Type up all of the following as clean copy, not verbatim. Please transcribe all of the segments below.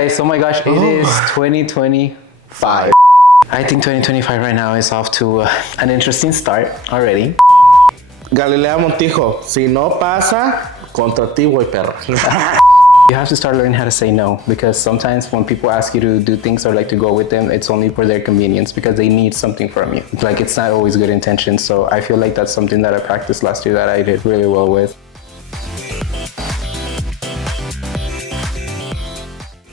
Guys, oh my gosh, it is 2025. I think 2025 right now is off to an interesting start already. Galilea Montijo, si no pasa, contra ti voy perra. You have to start learning how to say no, because sometimes when people ask you to do things or like to go with them, it's only for their convenience because they need something from you. Like it's not always good intention. So I feel like that's something that I practiced last year that I did really well with.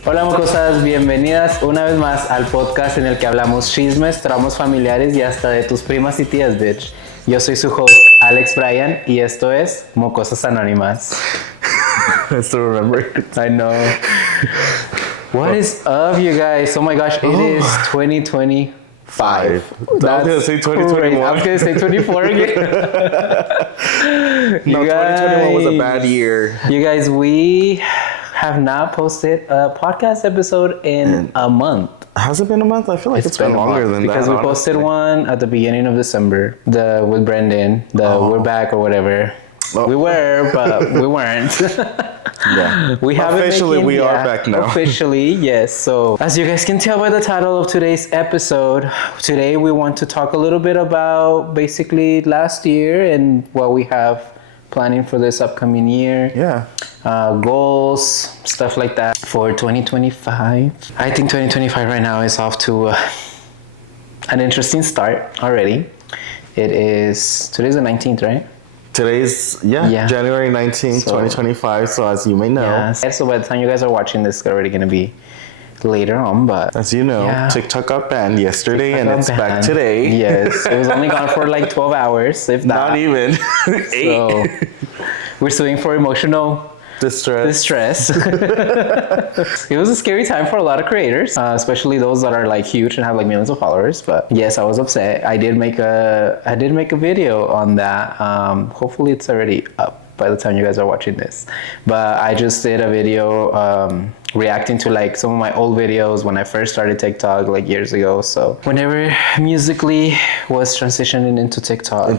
Hola Mocosas, bienvenidas una vez más al podcast en el que hablamos chismes, tramos familiares y hasta de tus primas y tías, bitch. Yo soy su host, Brayan, y esto es Mocosas Anónimas. I still remember it. I know. What is up, you guys? Oh my gosh, it is 2025. I was gonna say 2021. I was gonna say 24 again. No, 2021 was a bad year. You guys, we have not posted a podcast episode in a month. Has it been a month? I feel like it's been longer than because that. Because we posted one at the beginning of December, with Brendan, we're back or whatever. Oh. We were, but we weren't. Yeah. We haven't officially, we are back now. Officially, yes. So, as you guys can tell by the title of today's episode, today we want to talk a little bit about basically last year and what we have planning for this upcoming year. Yeah. Goals, stuff like that for 2025. I think 2025 right now is off to an interesting start already. Today's the 19th, right? Today's, January 19th, 2025. So as you may know. Yeah. So by the time you guys are watching this, it's already going to be later on. But as you know, TikTok got banned yesterday and it's back today. Yes. It was only gone for like 12 hours, if that. Not even. 8. So we're suing for emotional distress. It was a scary time for a lot of creators, especially those that are like huge and have like millions of followers. But yes, I was upset. I did make a video on that. Hopefully it's already up by the time you guys are watching this. But I just did a video reacting to like some of my old videos when I first started TikTok like years ago. So whenever Musical.ly was transitioning into TikTok.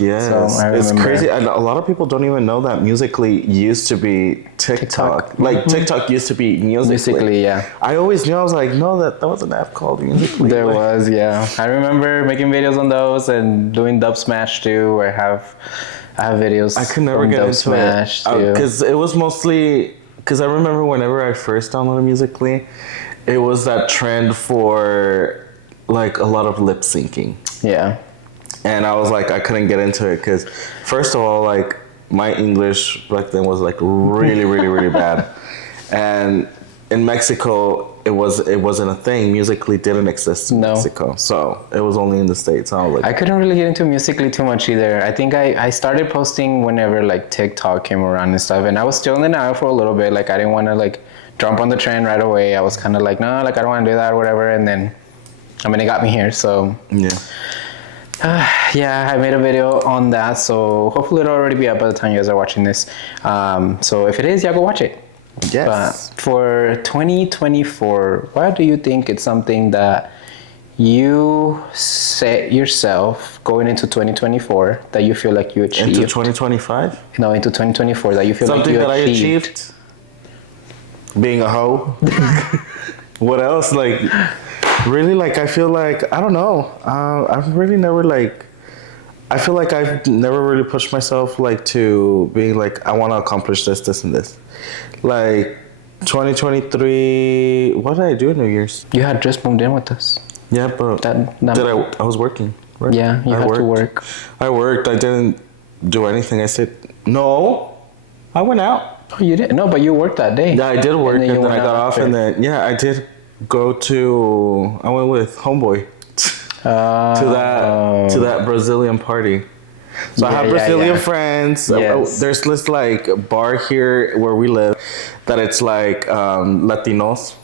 Yes. So it's crazy. And a lot of people don't even know that Musical.ly used to be TikTok. Like TikTok used to be Musical.ly. Yeah. I always knew, I was like, no, that was an app called Musical.ly. There was, yeah. I remember making videos on those and doing Dub Smash too, where I have videos. I could never get into Smash it because it was mostly. Because I remember whenever I first downloaded Musical.ly, it was that trend for like a lot of lip syncing. Yeah. And I was like, I couldn't get into it because first of all, like my English back then was like really, really, really bad. And in Mexico, it wasn't a thing. Musical.ly didn't exist in Mexico. So it was only in the States. I was like, I couldn't really get into Musical.ly too much either. I think I started posting whenever like TikTok came around and stuff. And I was still in denial for a little bit. Like I didn't want to like jump on the trend right away. I was kind of like, no, like I don't want to do that or whatever. And then, I mean, it got me here. So yeah. I made a video on that. So hopefully it'll already be up by the time you guys are watching this. So if it is, yeah, go watch it. Yes. But for 2024, what do you think it's something that you set yourself going into 2024 that you feel like you achieved? Into 2025? No, into 2024 that you feel something like you that achieved? I achieved? Being a hoe. What else? Like, really, like, I feel like, I don't know. I've really never, like, I feel like I've never really pushed myself, like, to being like, I want to accomplish this, this, and this. Like 2023, what did I do in New Year's? You had just moved in with us. Yeah, but I was working, right? Yeah, you had to work. I worked. I didn't do anything. I said, no, I went out. Oh, you didn't? No, but you worked that day. Yeah, I did work, and then I got off, and then, I did go I went with Homeboy to that Brazilian party. So I have Brazilian friends. Yes. There's this like bar here where we live that it's like Latinos.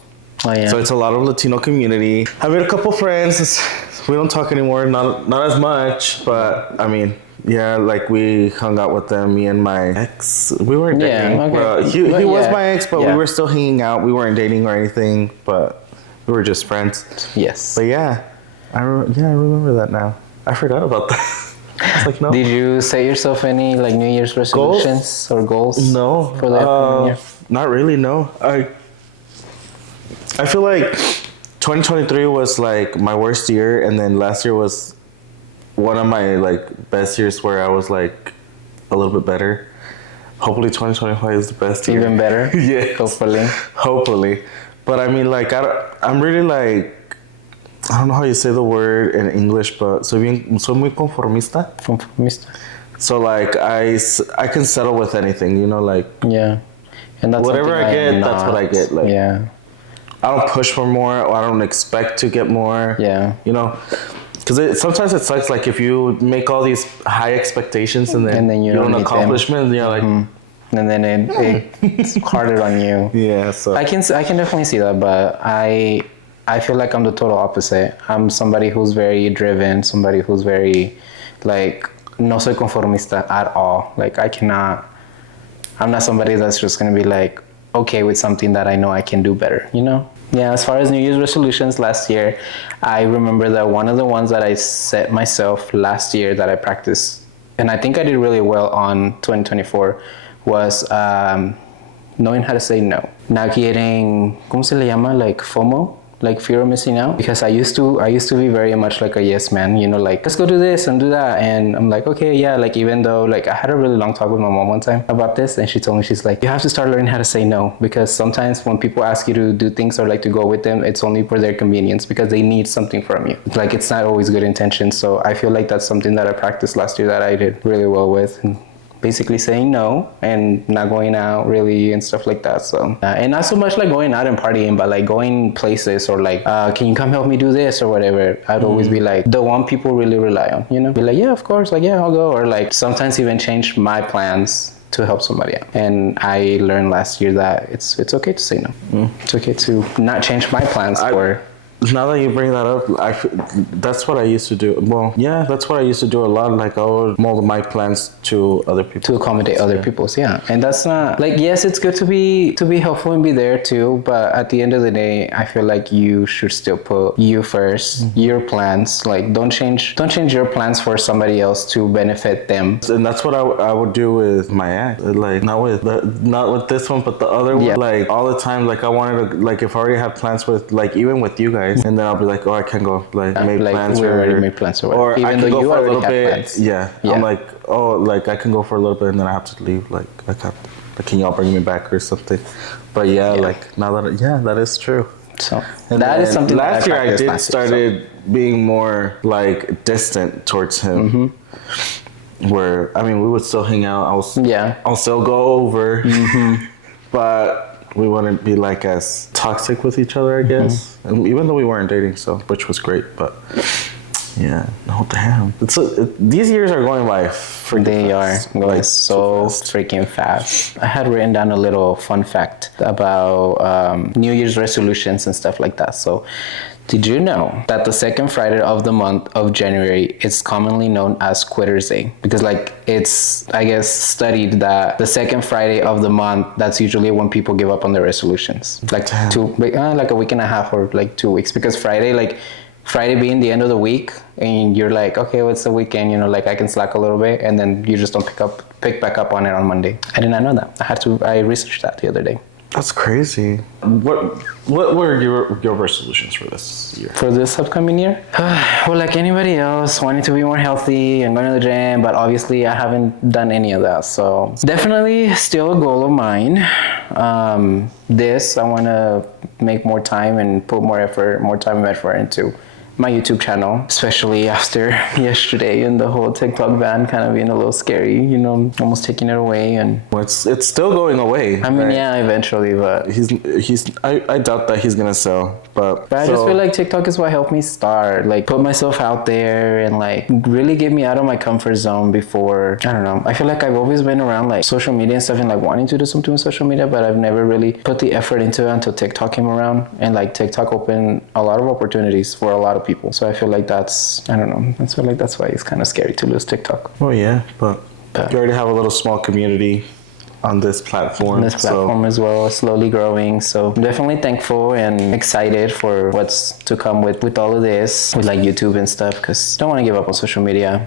Oh, yeah. So it's a lot of Latino community. I made a couple friends. We don't talk anymore, not as much, but I mean, yeah, like we hung out with them. Me and my ex, we weren't dating. Okay. He was my ex, but we were still hanging out. We weren't dating or anything, but we were just friends. Yes. But I remember that now. I forgot about that. Like, no. Did you set yourself any like New Year's resolutions or goals? No. For the upcoming year? Not really. No. I feel like 2023 was like my worst year, and then last year was one of my like best years where I was like a little bit better. Hopefully 2025 is the best year. Even better? Yeah. Hopefully. But I mean, like, I'm really like, I don't know how you say the word in English, but soy muy conformista. Conformista. So like, I can settle with anything, you know, like. Yeah. And that's whatever I get, that's what I get. Like, yeah. I don't push for more, or I don't expect to get more. Yeah. You know, because sometimes it sucks. Like if you make all these high expectations and then you don't accomplish them, you're like, and then it's harder on you. Yeah. So I can definitely see that, but I feel like I'm the total opposite. I'm somebody who's very driven, somebody who's very like no soy conformista at all. Like I'm not somebody that's just gonna be like okay with something that I know I can do better, you know? Yeah, as far as New Year's resolutions last year, I remember that one of the ones that I set myself last year that I practiced, and I think I did really well on 2024, was knowing how to say no. Not getting, ¿cómo se le llama? Like FOMO, like fear of missing out. Because I used to be very much like a yes man, you know, like let's go do this and do that. And I'm like, okay, yeah, like even though like I had a really long talk with my mom one time about this, and she told me, she's like, you have to start learning how to say no, because sometimes when people ask you to do things or like to go with them, it's only for their convenience because they need something from you. Like it's not always good intentions. So I feel like that's something that I practiced last year that I did really well with. And basically saying no and not going out really and stuff like that. So and not so much like going out and partying, but like going places or like can you come help me do this or whatever. I'd always be like the one people really rely on, you know, be like, yeah, of course, like yeah, I'll go, or like sometimes even change my plans to help somebody out. And I learned last year that it's okay to say no. It's okay to not change my plans for. Now that you bring that up, that's what I used to do. Well, yeah, that's what I used to do a lot. Like I would mold my plans to other people. To accommodate other people's, yeah. And that's not, like, yes, it's good to be helpful and be there too, but at the end of the day, I feel like you should still put you first, your plans. Like, don't change your plans for somebody else to benefit them. And that's what I would do with my ex. Like, not with this one, but the other one. Like, all the time, like, I wanted to, like, if I already have plans with, like, even with you guys, and then I'll be like, oh, I can go, like, make plans. We already made plans or even I can go for a little bit. Plans. Yeah. I'm like, oh, like, I can go for a little bit, and then I have to leave. Like can y'all bring me back or something? But like, now that, that is true. So that is something last year I did started being more, distant towards him. Where, I mean, we would still hang out. I'll still go over. But we wouldn't be like as toxic with each other, I guess. And even though we weren't dating, which was great, but yeah, no, damn. These years are going by freaking They fast. are going so freaking fast. I had written down a little fun fact about New Year's resolutions and stuff like that. So, did you know that the second Friday of the month of January is commonly known as Quitter's Day? Because it's, I guess, studied that the second Friday of the month, that's usually when people give up on their resolutions. Like a week and a half or like 2 weeks. Because Friday being the end of the week, and you're like, okay, what's the weekend? You know, like I can slack a little bit, and then you just don't pick back up on it on Monday. I did not know that. I researched that the other day. That's crazy. What were your resolutions for this year? For this upcoming year? Well, like anybody else, wanting to be more healthy and going to the gym, but obviously I haven't done any of that. So definitely still a goal of mine. I want to make more time and put more time and effort into my YouTube channel, especially after yesterday and the whole TikTok ban kind of being a little scary, you know, almost taking it away. And well, it's still going away. I mean, right? Yeah, eventually, but I doubt that he's gonna sell. But I just feel like TikTok is what helped me start, like put myself out there and like really get me out of my comfort zone before. I don't know. I feel like I've always been around like social media and stuff and like wanting to do something with social media, but I've never really put the effort into it until TikTok came around, and like TikTok opened a lot of opportunities for a lot of people. So I feel like that's why it's kind of scary to lose TikTok. Oh yeah, but you already have a little small community on this platform. As well, slowly growing. So I'm definitely thankful and excited for what's to come with all of this, with like YouTube and stuff, because I don't want to give up on social media.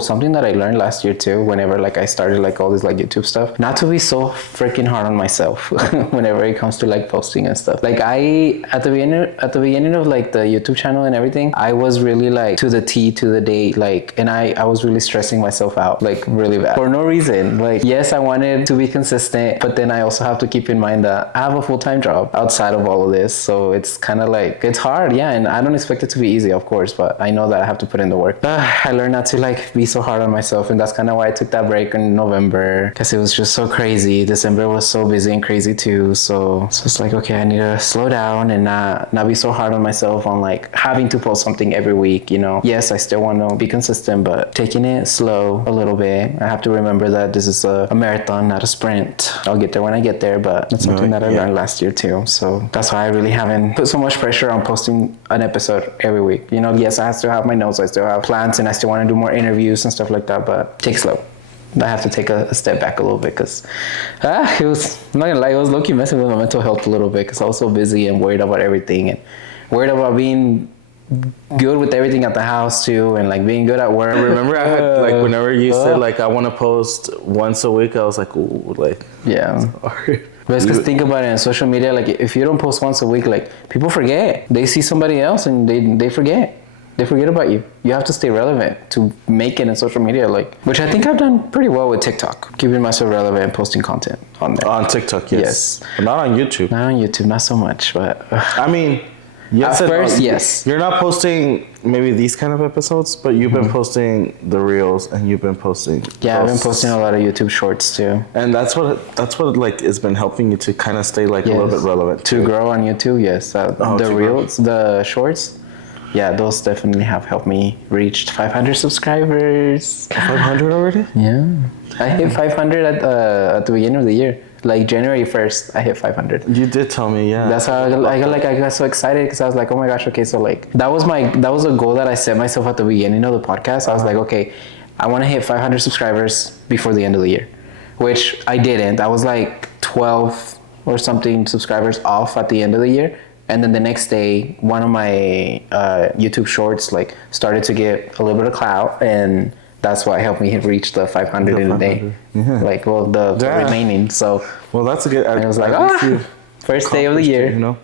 Something that I learned last year too, whenever like I started like all this like YouTube stuff, not to be so freaking hard on myself whenever it comes to like posting and stuff. Like at the beginning of like the YouTube channel and everything, I was really like to the T, to the day, like, and I was really stressing myself out like really bad for no reason. Like, yes, I wanted to be consistent, but then I also have to keep in mind that I have a full-time job outside of all of this, so it's kind of like, it's hard, yeah, and I don't expect it to be easy, of course, but I know that I have to put in the work. I learned not to like be so hard on myself, and that's kind of why I took that break in November, because it was just so crazy. December was so busy and crazy too, so it's like, okay, I need to slow down and not be so hard on myself on like having to post something every week, you know. Yes, I still want to be consistent, but taking it slow a little bit. I have to remember that this is a marathon, not a sprint. I'll get there when I get there, but that's something that I learned last year too. So that's why I really haven't put so much pressure on posting an episode every week. You know, yes, I still have my notes, I still have plans, and I still want to do more interviews and stuff like that, but take it slow. I have to take a step back a little bit, because it was, I'm not gonna lie, it was low-key messing with my mental health a little bit, because I was so busy and worried about everything, and worried about being good with everything at the house too, and like being good at work. I remember I had like, whenever you said like I want to post once a week, I was like, ooh, like, yeah. But it's because think about it, in social media, like if you don't post once a week, like people forget. They see somebody else and they forget. They forget about you. You have to stay relevant to make it in social media, like, which I think I've done pretty well with TikTok, keeping myself relevant and posting content on there. On TikTok, yes. But not on YouTube. Not on YouTube, not so much, but I mean, yes, at first, yes. You're not posting maybe these kind of episodes, but you've been posting the reels, and you've been posting. Yeah, I've been posting a lot of YouTube shorts too. And that's what like has been helping you to kind of stay like a little bit relevant to grow on YouTube. Yes, the reels, the shorts. Yeah, those definitely have helped me reach 500 subscribers. 500 already? Yeah, I hit 500 at the beginning of the year. Like January 1st, I hit 500. You did tell me, yeah. That's how I got so excited, because I was like, oh my gosh, okay, so like that was a goal that I set myself at the beginning of the podcast. I was like, okay, I want to hit 500 subscribers before the end of the year, which I didn't. I was like 12 or something subscribers off at the end of the year. And then the next day, one of my YouTube shorts like started to get a little bit of clout, and that's what helped me reach the 500 in a day. Yeah. Like, well, the remaining. So, well, that's a good. I was like, first day of the year. You know,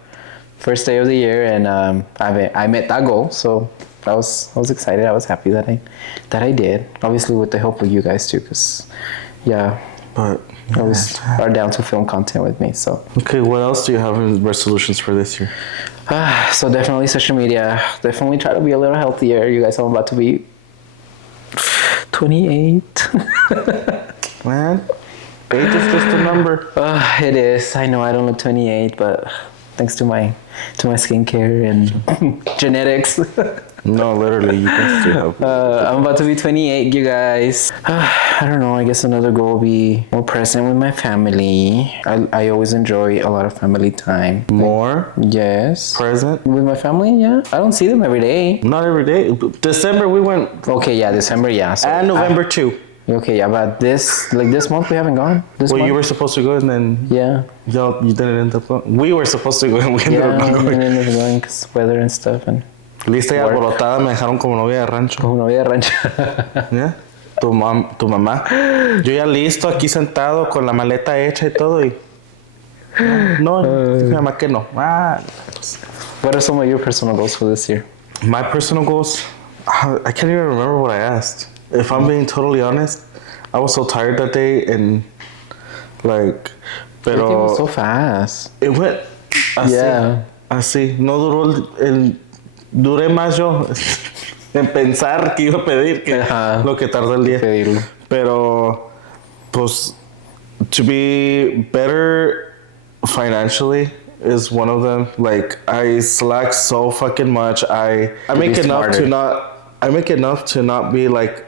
first day of the year, and I met that goal. So I was excited. I was happy that I did. Obviously, with the help of you guys too, because but you always are down to film content with me. So okay, what else do you have in resolutions for this year? So definitely social media. Definitely try to be a little healthier. You guys, I'm about to be 28. Man, age is just a number. It is. I know I don't look 28, but thanks to my skincare and genetics. No, literally, you can still have. I'm about to be 28, you guys. I don't know. I guess another goal will be more present with my family. I always enjoy a lot of family time. More? Yes. Present? With my family, yeah. I don't see them every day. Not every day. December, we went. Okay, yeah, December, yeah. So and November, too. Okay, yeah, but this month we haven't gone. This month? You were supposed to go, and then you didn't end up going. We were supposed to go, and we ended up going. We ended up going because weather and stuff and. Lista y alborotada, me dejaron como novia de rancho. Como novia de rancho. ¿Yeah? Tu mamá. Yo ya listo, aquí sentado con la maleta hecha y todo y. No, mi mamá que no. What are some of your personal goals for this year? My personal goals? I can't even remember what I asked. If I'm being totally honest, I was so tired that day and like, pero. It went so fast. It went. Así. No duró duré más yo en pensar que iba a pedir que lo que tardó el día. Pedirlo. Pero, pues, to be better financially is one of them. Like, I slack so fucking much. I make enough to not be like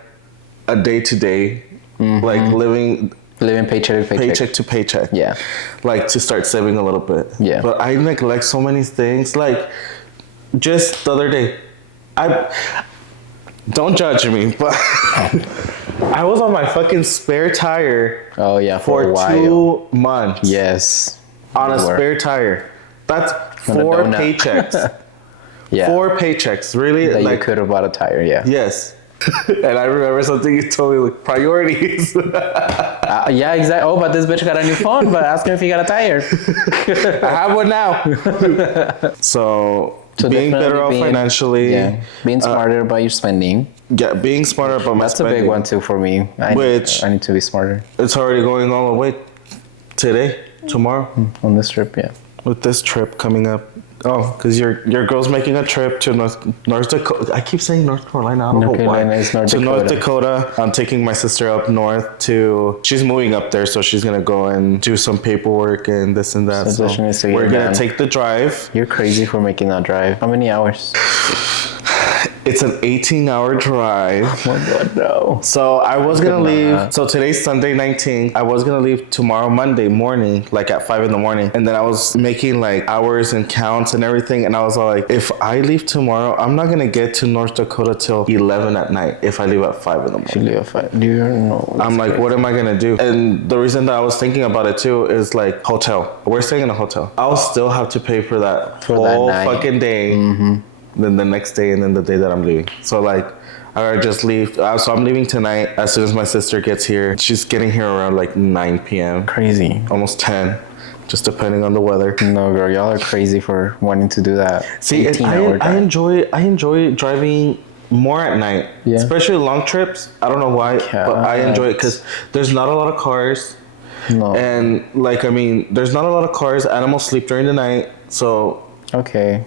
a day to day, like living paycheck to paycheck. Yeah. Like to start saving a little bit. Yeah. But I neglect so many things. Like just the other day, don't judge me, but I was on my fucking spare tire. Oh yeah, for a while. 2 months. Yes. On a spare tire. That's 4 paychecks. Yeah. 4 paychecks, really? That like, you could have bought a tire, yeah. Yes. And I remember something you told me, like, priorities. Yeah, exactly. Oh, but this bitch got a new phone, but ask him if he got a tire. I have one now. So being better off financially. Yeah. Being smarter about your spending. Yeah, being smarter about my spending. That's a big one too for me. I need to be smarter. It's already going all the way today, tomorrow. On this trip, yeah. With this trip coming up. Oh, because your girl's making a trip to North Dakota. I keep saying North Carolina. I don't know why. North Dakota. I'm taking my sister up north to. She's moving up there, so she's gonna go and do some paperwork and this and that. So we're gonna take the drive. You're crazy for making that drive. How many hours? It's an 18-hour drive. Oh my God, no. So I was gonna leave. So today's Sunday 19th. I was gonna leave tomorrow Monday morning, like at 5 a.m. And then I was making like hours and counts and everything. And I was like, if I leave tomorrow, I'm not gonna get to North Dakota till 11 at night if I leave at 5 in the morning. You leave at 5. Do you know? I'm like, what am I gonna do? And the reason that I was thinking about it too is like hotel. We're staying in a hotel. I'll still have to pay for that whole fucking day. Mm-hmm. Then the next day and then the day that I'm leaving. So like I just leave. So I'm leaving tonight as soon as my sister gets here. She's getting here around like 9 p.m. Crazy. Almost 10. Just depending on the weather. No, girl, y'all are crazy for wanting to do that. See, I enjoy driving more at night. Yeah. Especially long trips. I don't know why, but I enjoy it because there's not a lot of cars. No. And like, I mean, there's not a lot of cars. Animals sleep during the night. So. Okay.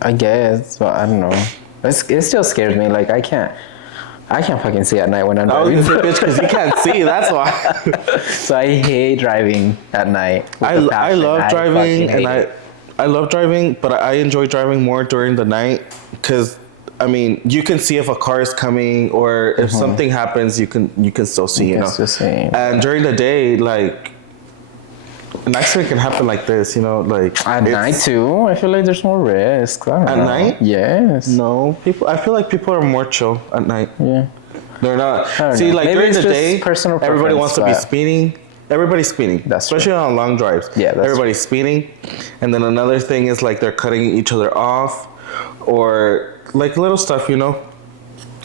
I guess, but I don't know. It still scares me. Like I can't fucking see at night when I'm driving. Bitch, because you can't see. That's why. So I hate driving at night. I love driving, and I love driving, but I enjoy driving more during the night because I mean you can see if a car is coming or if something happens, you can still see. You know. And during the day, like. An accident can happen like this, you know, like at night too. I feel like there's more risk. At night? Yes. No, I feel like people are more chill at night. Yeah. They're not. See, like during the day, everybody wants to be speeding. Everybody's speeding, especially on long drives. Yeah, everybody's speeding, and then another thing is like they're cutting each other off, or like little stuff, you know.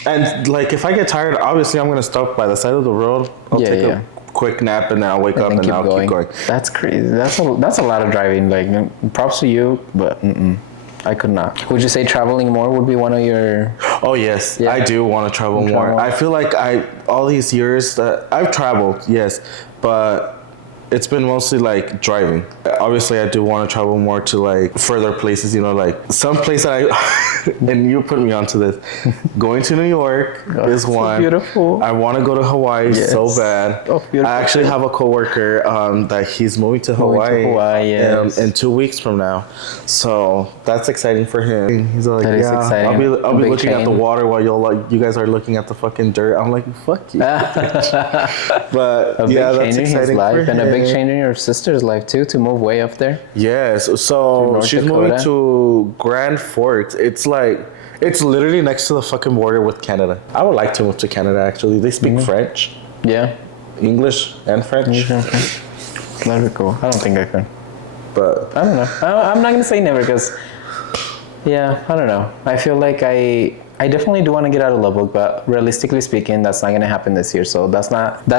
And like if I get tired, obviously I'm gonna stop by the side of the road. I'll take a quick nap and then I'll wake up and I'll keep going. That's crazy. That's a lot of driving. Like props to you, but I could not. Would you say traveling more would be one of your? Oh yes, I do want to travel more. I feel like all these years that I've traveled, yes, but it's been mostly like driving. Obviously, I do want to travel more to like further places, you know, like some place that and you put me onto this. Going to New York is one. So beautiful. I want to go to Hawaii so bad. Oh, beautiful. I actually have a coworker that he's moving to Hawaii, in 2 weeks from now. So that's exciting for him. He's like, I'll be looking at the water while you guys are looking at the fucking dirt. I'm like, fuck you. But that's exciting for him. A big change in your sister's life too, to move way up there. Yes, so she's moving to Grand Forks. It's literally next to the fucking border with Canada. I would like to move to Canada actually. They speak French. Yeah. English and French. That'd be cool. I don't think I could. But I don't know. I'm not gonna say never because I don't know. I feel like I definitely do want to get out of Lubbock, but realistically speaking, that's not going to happen this year. So that's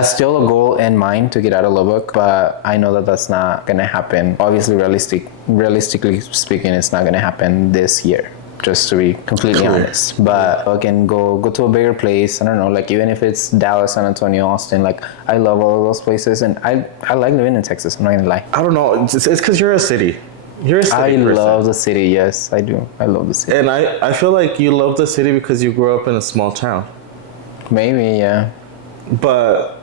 still a goal in mind to get out of Lubbock, but I know that that's not going to happen. Obviously, realistically speaking, it's not going to happen this year, just to be completely honest. But I can go to a bigger place. I don't know, like even if it's Dallas, San Antonio, Austin, like I love all of those places, and I like living in Texas. I'm not going to lie. I don't know. It's because you're a city. You're a city person. Love the city, yes, I do. I love the city. And I feel like you love the city because you grew up in a small town. Maybe, yeah. But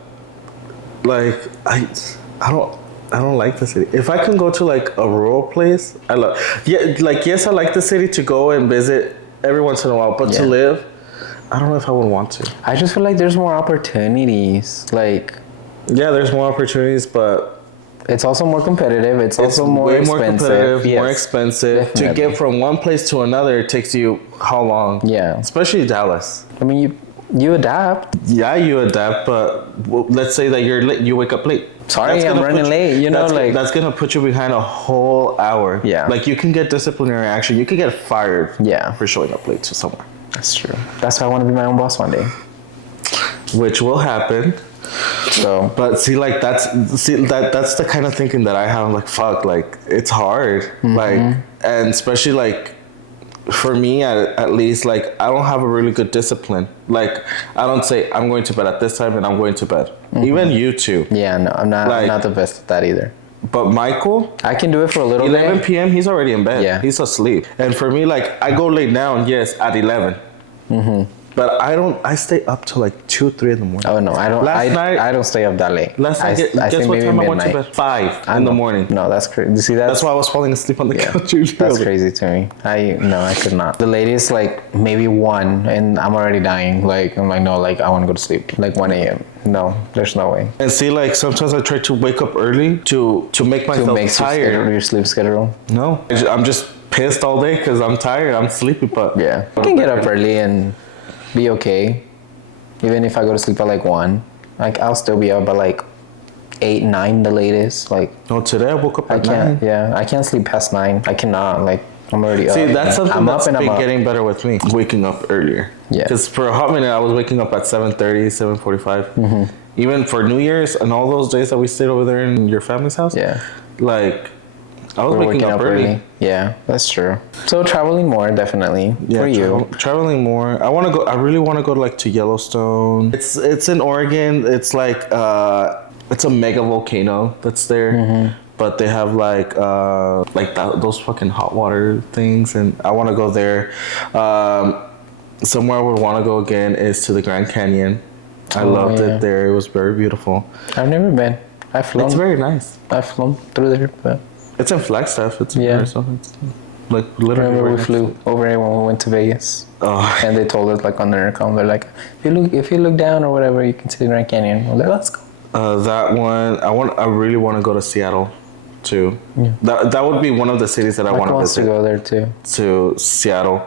like I don't like the city. If I can go to like a rural place, I love. Yeah, like yes, I like the city to go and visit every once in a while, but to live, I don't know if I would want to. I just feel like there's more opportunities. Like there's more opportunities, but it's also more competitive. It's also more expensive. More expensive. Definitely. To get from one place to another, it takes you how long? Yeah. Especially Dallas. I mean, You adapt. Yeah, you adapt, but let's say that you wake up late. Sorry, I'm running late. You know, that's gonna put you behind a whole hour. Yeah. Like you can get disciplinary action. You can get fired. Yeah. For showing up late to somewhere. That's true. That's why I want to be my own boss one day. Which will happen. So, but see, like that's the kind of thinking that I have. I'm like, fuck, like it's hard. Mm-hmm. Like, and especially like. For me, at least, like, I don't have a really good discipline. Like, I don't say, I'm going to bed at this time and I'm going to bed. Mm-hmm. Even you too. Yeah, no, I'm not the best at that either. But Michael... I can do it for a little 11 p.m., he's already in bed. Yeah. He's asleep. And for me, like, I go lay down, yes, at 11. Mm-hmm. But I stay up till like 2, 3 in the morning. Oh, no, I don't. Last night, I don't stay up that late. Last night, guess what time I went to bed? 5 in the morning. No, that's crazy. You see that? That's why I was falling asleep on the couch usually. That's crazy to me. I could not. The latest, like, maybe 1, and I'm already dying. Like, I'm like, no, like, I want to go to sleep. Like, 1 a.m. No, there's no way. And see, like, sometimes I try to wake up early to make myself tired. Your sleep schedule? No. I'm just pissed all day because I'm tired. I'm sleepy, but... Yeah. I can get up early and be okay. Even if I go to sleep at like 1, like I'll still be up by like 8, 9 the latest. Like no, today I woke up at 9. Yeah, I can't sleep past 9. I cannot. Like I'm already up. See, that's something that's been getting better with me. Waking up earlier. Yeah. Because for a hot minute I was waking up at 7:30, 7:45. Mm-hmm. Even for New Year's and all those days that we stayed over there in your family's house. Yeah. Like. I was waking up early. Yeah, that's true. So traveling more, definitely. Yeah, for you. Traveling more. I really want to go like to Yellowstone. It's in Oregon. It's like it's a mega volcano that's there. Mm-hmm. But they have like those fucking hot water things, and I want to go there. Somewhere I would want to go again is to the Grand Canyon. I loved it there. It was very beautiful. I've never been. I've flown. It's very nice. I've flown through there, but. It's in Flagstaff. It's in Arizona. It's like literally. Remember we flew over there when we went to Vegas. Oh. And they told us like on the intercom, they're like, if you look down or whatever, you can see the Grand Canyon. We're like, let's go. That one, I really want to go to Seattle, too. Yeah. That would be one of the cities that I want to visit. To go there too. To Seattle.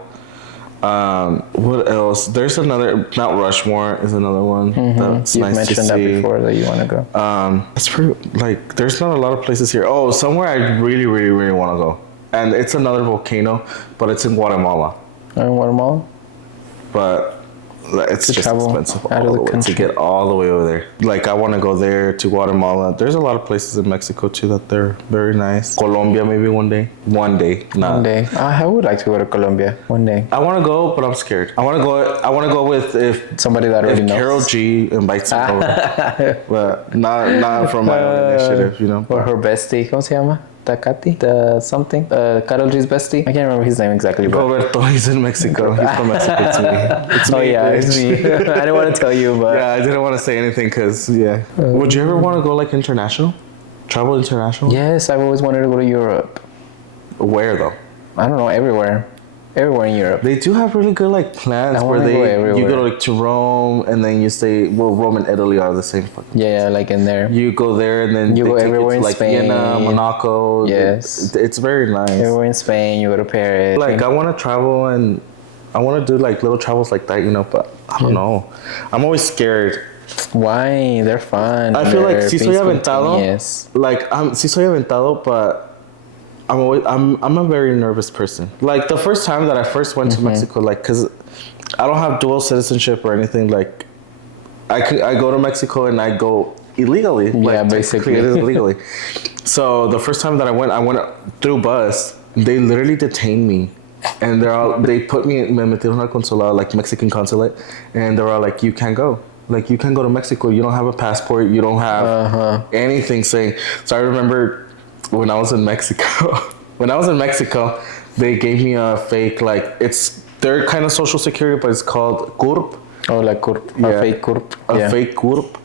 What else? There's another. Mount Rushmore is another one. Mm-hmm. That's You've nice to see. mentioned that before that you want to go. It's pretty like there's not a lot of places here. Oh, somewhere I really, really, really want to go, and it's another volcano, but it's in Guatemala. In Guatemala. But it's just expensive out of the country to get all the way over there. Like I want to go there to Guatemala. There's a lot of places in Mexico too that they're very nice. Colombia maybe one day. One day. I would like to go to Colombia one day. I want to go, but I'm scared. I want to go with if somebody that already knows. Carol G invites me over, but not from my own initiative, you know. Or her bestie, ¿cómo se llama? Takati, Karol G's bestie. I can't remember his name exactly. But Roberto, he's in Mexico. He's from Mexico too. It's me. It's me. I didn't want to tell you, but yeah, I didn't want to say anything because would you ever want to go like international? Travel international? Yes, I've always wanted to go to Europe. Where though? I don't know. Everywhere in Europe. They do have really good like plans where you go like to Rome and then you stay. Well, Rome and Italy are the same. Yeah, like in there. You go there and then you go everywhere in like Spain, Vienna, Monaco. Yes, it's very nice. Everywhere in Spain, you go to Paris. Like I want to travel and I want to do like little travels like that, you know. But I don't know. I'm always scared. Why? They're fun. I feel like si soy aventado. Like si soy aventado, but. I'm a very nervous person. Like the first time that I first went to Mexico, like, cause I don't have dual citizenship or anything. Like, I go to Mexico and I go illegally. Yeah, basically it is illegally. So the first time that I went through bus. They literally detained me, and they put me me metieron al consulado, like Mexican consulate, and they were all like, you can't go. Like you can't go to Mexico. You don't have a passport. You don't have anything saying. So I remember. When I was in Mexico, they gave me a fake, like, it's their kind of social security, but it's called CURP. Oh, like CURP. Yeah. A fake CURP. A fake CURP.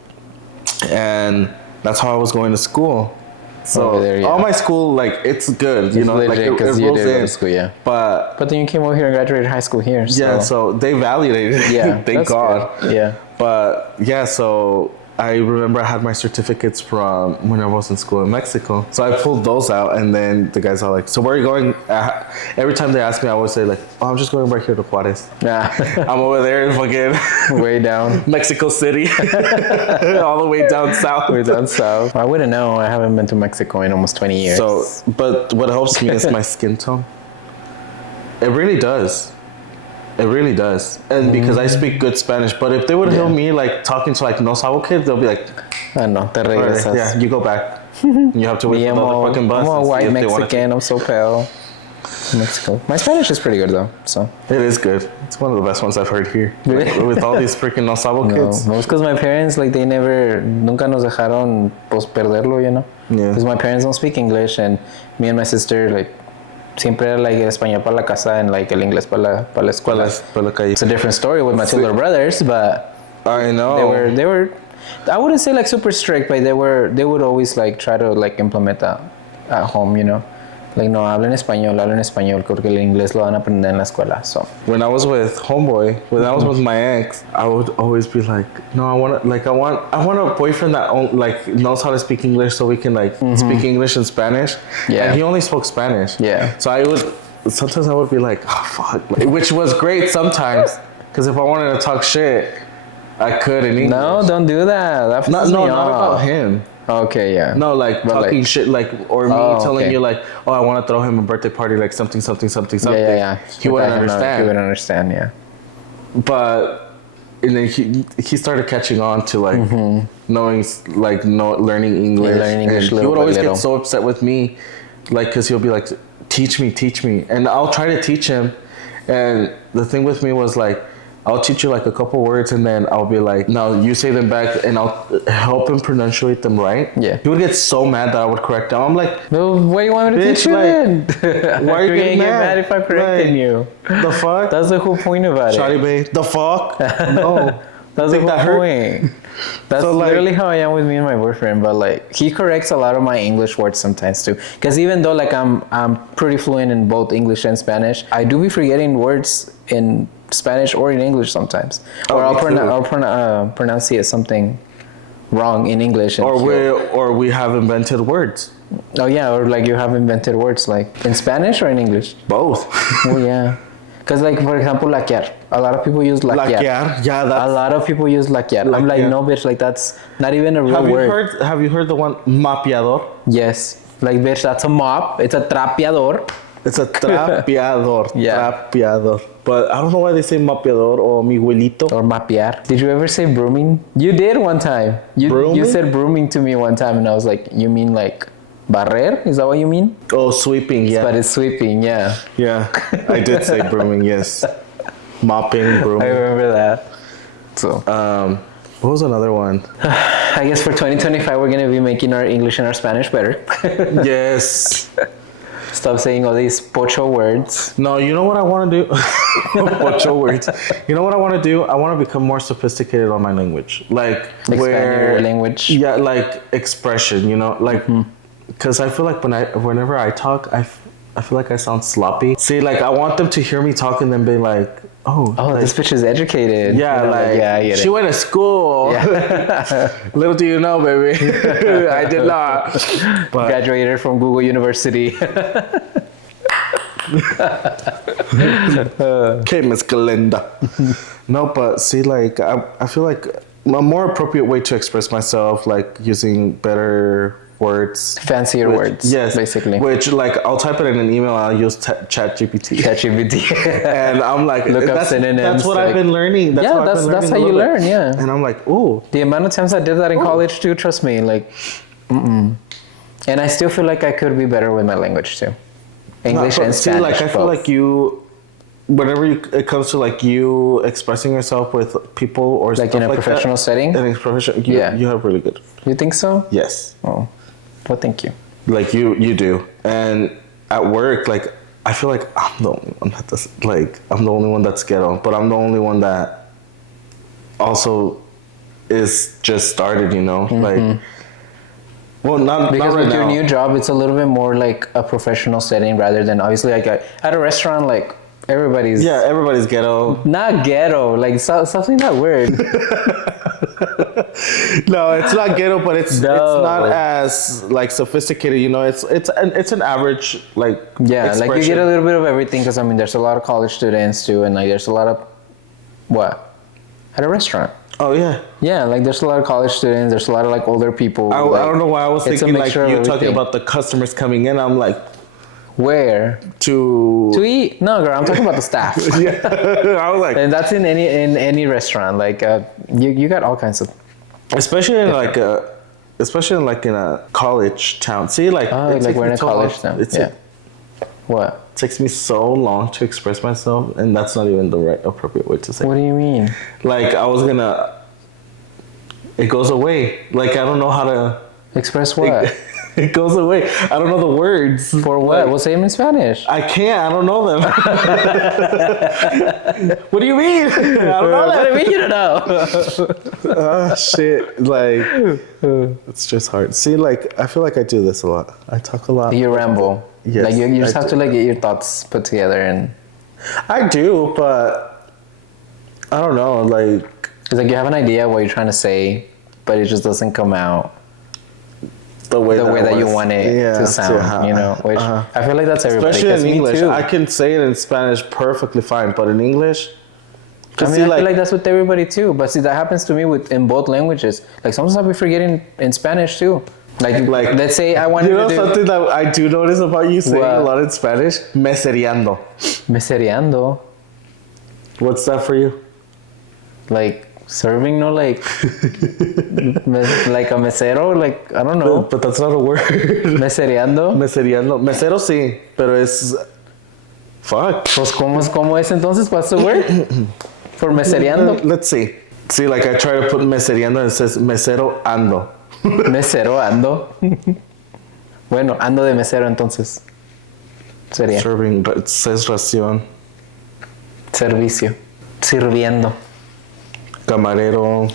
And that's how I was going to school. So all my school, like, it's good, you know, like it rolls in. School, yeah. But then you came over here and graduated high school here. So. Yeah, so they validated it. Yeah, thank God. Good. Yeah. But yeah, so I remember I had my certificates from when I was in school in Mexico. So I pulled those out, and then the guys are like, so where are you going? Every time they ask me, I always say like, oh, I'm just going right here to Juarez. Yeah. I'm over there in fucking way down. Mexico City. All the way down south. Way down south. I wouldn't know. I haven't been to Mexico in almost 20 years. So, but what helps me is my skin tone. It really does. It really does. And because I speak good Spanish, but if they would hear me like talking to like no sabo kids, they'll be like, no, te regresas. Yeah, you go back. You have to wait for the fucking bus. I'm a white Mexican. I'm so pale. Mexico. My Spanish is pretty good though, so. It is good. It's one of the best ones I've heard here. With all these freaking no sabo kids. No, it's because my parents, like, they nunca nos dejaron, pues, perderlo, you know? Yeah. Because my parents don't speak English, and me and my sister, like, siempre era, like, el español para la casa and, like, el inglés para la escuela. Para la calle. It's a different story with my two little brothers, but... I know. They were, I wouldn't say, like, super strict, but they would always, like, try to, like, implement that at home, you know? Like, no, hablen español, porque el inglés lo van a aprender en la escuela, so. When I was with homeboy, when I was with my ex, I would always be like, no, I want a boyfriend that like knows how to speak English so we can like speak English and Spanish. Yeah. And he only spoke Spanish. Yeah. So sometimes I would be like, oh fuck, which was great sometimes, because if I wanted to talk shit, I could in English. No, don't do that. That pisses me not off. about him. Okay, yeah. No, like talking shit, like, or me telling you like, oh, I want to throw him a birthday party, like something. Yeah. He wouldn't understand. He wouldn't understand, yeah. But and then he started catching on to like knowing, like, learning English. Learning English. And he would always get so upset with me, like, because he'll be like, teach me, and I'll try to teach him. And the thing with me was like, I'll teach you like a couple words, and then I'll be like, no, you say them back, and I'll help him pronunciate them right. Yeah. He would get so mad that I would correct him. I'm like, well, what do you want me to teach you then? Why are you getting mad? mad if I'm correcting you? The fuck? That's the whole point about it. Shawty babe, the fuck? No. That's the whole point. That's So, like, literally how I am with me and my boyfriend. But like, he corrects a lot of my English words sometimes too. Because even though like I'm pretty fluent in both English and Spanish, I do be forgetting words in Spanish or in English sometimes, or I'll pronounce something wrong in English, or we have invented words. Oh yeah, or like you have invented words like in Spanish or in English. Both. Oh yeah, because like for example, laquear. A lot of people use laquear. Yeah, that's. A lot of people use laquear. I'm like, no, bitch, like that's not even a real word. Have you heard the one mapeador? Yes, like bitch, that's a mop. It's a trapeador. It's a trapeador. Yeah. Trapeador. But I don't know why they say mapeador or miguelito. Or mapear. Did you ever say brooming? You did one time. You said brooming to me one time, and I was like, you mean like barrer? Is that what you mean? Oh, sweeping, yeah. But it's sweeping, yeah. Yeah, I did say brooming, yes. Mopping, brooming. I remember that. So, what was another one? I guess for 2025, we're going to be making our English and our Spanish better. Yes. Stop saying all these pocho words. No, you know what I want to do? Pocho words. You know what I want to do? I want to become more sophisticated on my language. Like, expand your language. Yeah, like expression, you know? Like, because I feel like whenever I talk, I feel like I sound sloppy. See, like, I want them to hear me talk and then be like, oh, like, this bitch is educated. Yeah, you know, like, yeah, I get she went to school. Yeah. Little do you know, baby. I did not. But graduated from Google University. Okay, Miss Galinda. No, but see, like, I feel like a more appropriate way to express myself, like using better words, fancier words, yes, basically. Which, like, I'll type it in an email. I'll use ChatGPT. And I'm like, look up synonyms. That's what I've been learning. That's how you learn. Yeah. And I'm like, ooh. The amount of times I did that in college too. Trust me, like, And I still feel like I could be better with my language too, English and Spanish. Like, I feel like you. Whenever it comes to like you expressing yourself with people or like in a professional setting, you have really good. You think so? Yes. Oh, well, thank you. Like you do, and at work, like I feel like I'm the only one I'm the only one that's ghetto, but I'm the only one that also is just started. You know, like. Well, not because not right with your now. new job, it's a little bit more like a professional setting rather than obviously like at a restaurant, like everybody's ghetto. Not ghetto, like something that weird. No, it's not ghetto, but it's not as like sophisticated. You know, it's an average like expression. Like you get a little bit of everything because I mean, there's a lot of college students too, and like there's a lot of what at a restaurant. Oh yeah. Yeah, like there's a lot of college students. There's a lot of like older people. I don't know why I was thinking like you talking about the customers coming in. I'm like, where to eat? No, girl, I'm talking about the staff. Yeah, I was like, and that's in any restaurant. Like you got all kinds of, especially in in a college town. See, like like we're in a college town. What? It takes me so long to express myself, and that's not even the right appropriate way to say. What do you mean? Like it goes away. Like I don't know how to express what. It goes away. I don't know the words. For what? Like, we'll say them in Spanish. I can't. I don't know them. What do you mean? I don't know them. What do you mean you don't know? Oh, shit. Like, it's just hard. See, like, I feel like I do this a lot. I talk a lot. You ramble. Yes. Like, you just have to, like, get your thoughts put together and... I do, but... I don't know, like... It's like you have an idea what you're trying to say, but it just doesn't come out the way that you want it to sound, you know, which I feel like that's everybody. Especially in English. I can say it in Spanish perfectly fine, but in English... I mean, I feel like that's with everybody too, but see, that happens to me in both languages. Like, sometimes I'll be forgetting in Spanish too. Like let's say I want to do... something that I do notice about you saying a lot in Spanish? Meseriando. Meseriando? What's that for you? Like... Serving, no, like like a mesero, like I don't know. But that's not a word. Meseriando. Mesero sí, pero es fuck. Pues cómo es entonces? What's the word for meseriando? Let's see. See, like I try to put meseriando and it says mesero ando. Mesero ando. Bueno, ando de mesero entonces. Sería. Serving, it says ración. Servicio. Sirviendo. Camarero.